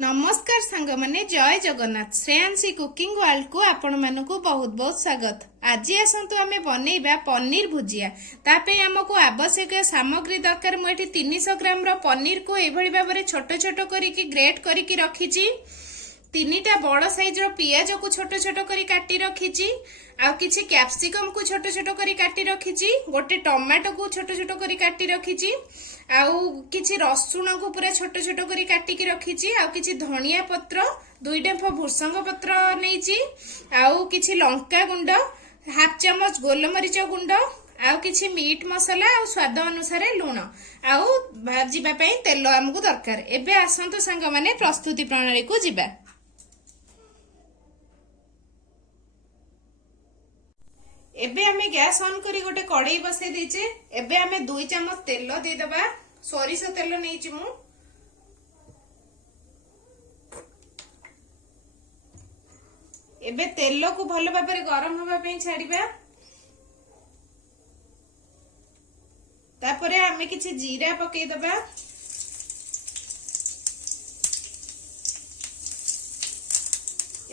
नमस्कार सांग माने जय जगन्नाथ श्रेयांशी कुकिंग वर्ल्ड को आपण मानकु बहुत बहुत स्वागत। आज आसतु आमे बनैबा पनीर भुजिया। तापे हमको आवश्यक सामग्री दरकार। मुझे 300 ग्राम रो पनीर को एभली भाबरे छोट छोट करिकी ग्रेट करिकी रखिची। 3टा बड़ साइज रो पियाज को छोट छोट करी काटी रखिची। आ किछि कैप्सिकम को छोट छोट करी काटी रखिची। गोटे टमाटो को छोट छोट करी काटी रखिची। आउ किछि रसुण को पूरा छोट छोट करी काटी की रखिची। आउ किछि धनिया पत्र 2 डेंफ भुसंग पत्र नैची। आउ किछि लंका गुंड हाफ चमच गोलमरीच गुंड आउ किछि मीट मसला आउ स्वाद अनुसार लूण आउ भाजीबा पई तेल हमकु दरकार। एबे आसंतु संग माने प्रस्तुति प्रणाली को जिबा। एबे हमें गैस ऑन करी गोटे कड़ाई बसई देचे। एबे हमें 2 चम्मच तेल दे दबा। सोरिष तेल नैची मु। एबे तेल को भल भाबरे गरम होबा पई छाड़िबा। तापरे हमें किछि जीरा पकेई दबा।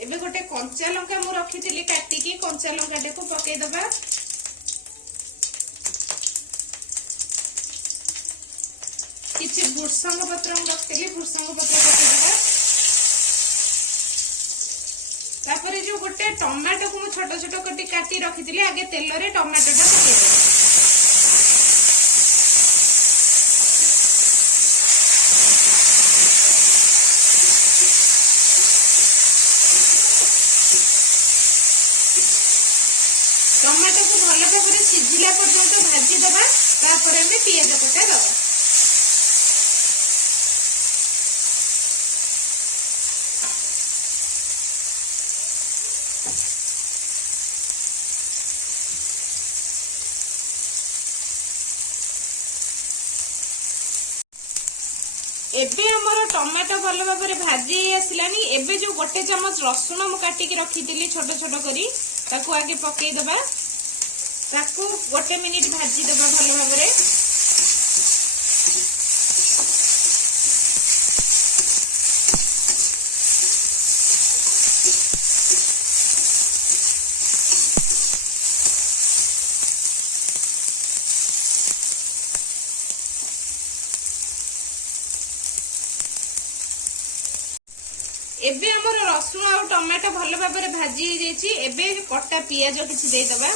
एबे गोटे कंचा लंका मु रखिथिली काटिकी कंचा लंका को पकेई दबा। किछि भुसंग पत्र मु रखिथिली भुसंग पत्र पकेई दबा। तापरे जो गोटे टमाटो को मु छोट छोट कटी काटी रखिथिली आगे तेल रे टमाटो टा पकेई दबा। टमाटो को भल भाव सिझिला पर्यंत भाजी दबा। तापर हमें पियाज कटा दबा। एबे हमर टमाटो भल भाव भाजी आसलानी। एबे जो गोटे चमच रसुण मु काटिकी रखिथिली छोट छोट करी ताको आगे पकेई दबा। ताको गोटे मिनिट भाजी दबा भल भाव। एबे हमर रसुण और टमाटो भल भाव भाजी जाइछि। एबे कटा पियाज किछि दे दबा।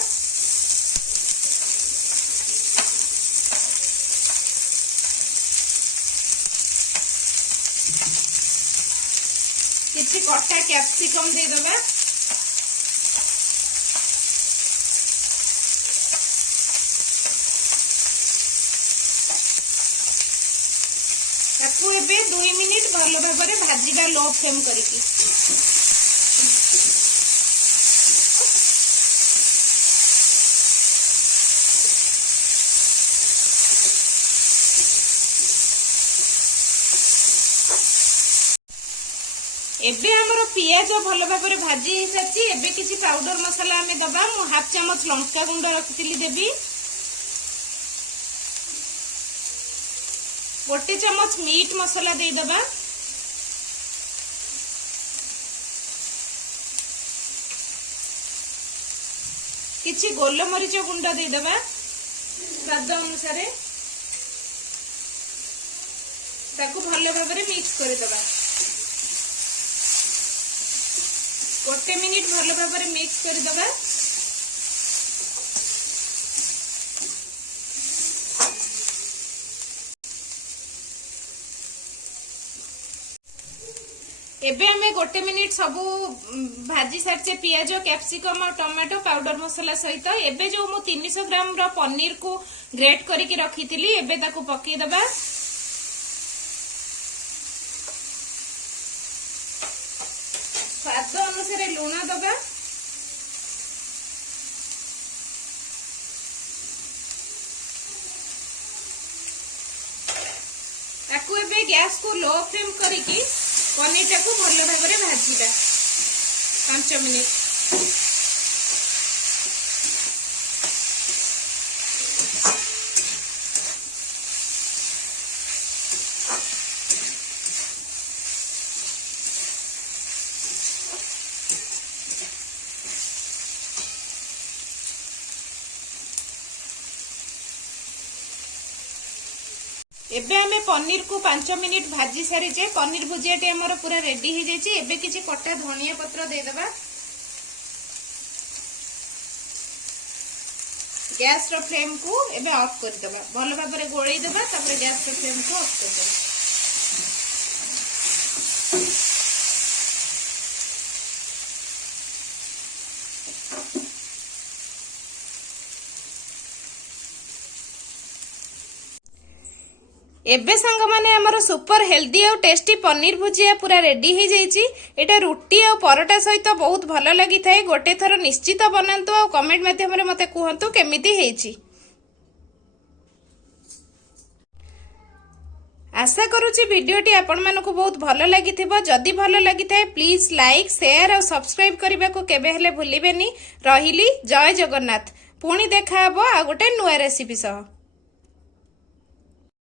किछि कटा कैप्सिकम दे दबा। ताकू एबे 2 मिनिट भल भाव भाजीबा लो फ्लेम करिकी। एबे हमर पियाज भल भाव भाजी हो साची। एबे किछि पाउडर मसाला हमें दबा। मु हाफ चमच लंका गुंड रखिथिली देबी। गोटे चमच मीट मसला दे दबा। किछि गोलमरीच गुंड दे दबा स्वाद अनुसार। ताकू भल भाव मिक्स कर दबा। गोटे मिनिट भल भाव मिक्स कर दबा। एबे हमें गोटे मिनिट सबू भाजी सारचे पियाज कैप्सिकम और टमाटो पाउडर मसला सहित। एबे जो मु 300 ग्राम रो पनीर को ग्रेट करिकी रखिथिली एबे ताको पकेई दबा। स्वाद अनुसार लूण दबा। ताकू एबे गैस को लो फ्लेम करिकी पनीर टाकू भल भाव भाजीबा 5 मिनिट। एबे आमे पनीर को 5 मिनिट भाजी सारीचे पनीर भुजियाटी हमर पूरा रेडी हो जाइए। एबे किछि कटा धनिया पत्र दे देबा। गैस रो फ्लेम को एबे ऑफ कर देबा। भलो भाबरे गोळई देबा तापर गैस रो फ्लेम को ऑफ कर देबा। एबे संग माने हमर सुपर हेल्दी और टेस्टी पनीर भुजिया पूरा रेडी हो जाइए। एटा रुटी और परोटा सहित बहुत भल लगी थाए। गोटे थर निश्चित बनातु और कमेंट माध्यम रे मते कहतु केमिति हेछि। आशा करूची वीडियोटी आपण मानकु बहुत भल लगी थिबो। जदि भल लगी थाए प्लीज लाइक शेयर और सब्सक्राइब करबा को केबे हेले भूलिबेनी। रहिली जय जगन्नाथ। पुणी देखा हबो आ गोटे नुआ रेसिपी सह।